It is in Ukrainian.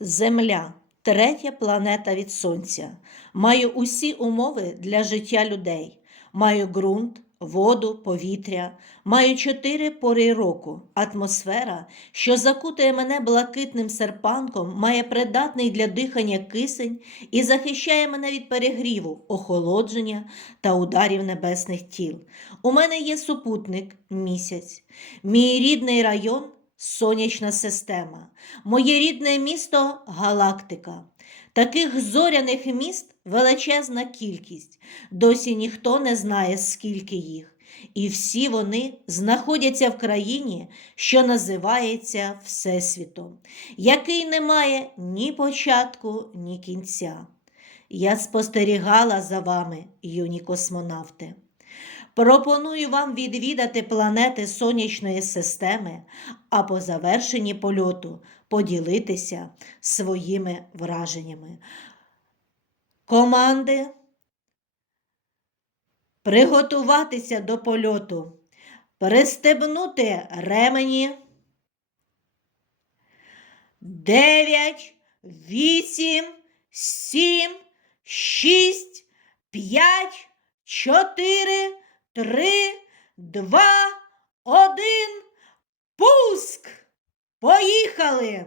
Земля третя планета від Сонця. Маю усі умови для життя людей. Маю ґрунт, воду, повітря. Маю чотири пори року. Атмосфера, що закутує мене блакитним серпанком, має придатний для дихання кисень і захищає мене від перегріву, охолодження та ударів небесних тіл. У мене є супутник місяць. Мій рідний район сонячна система. Моє рідне місто галактика. Таких зоряних міст величезна кількість. Досі ніхто не знає, скільки їх. І всі вони знаходяться в країні, що називається Всесвітом, який не має ні початку, ні кінця. Я спостерігала за вами, юні космонавти. Пропоную вам відвідати планети сонячної системи, а по завершенні польоту поділитися своїми враженнями. Команди приготуватися до польоту, пристебнути ремені. Дев'ять, вісім, сім, шість, п'ять, чотири, три, два, один. Пуск! Поїхали!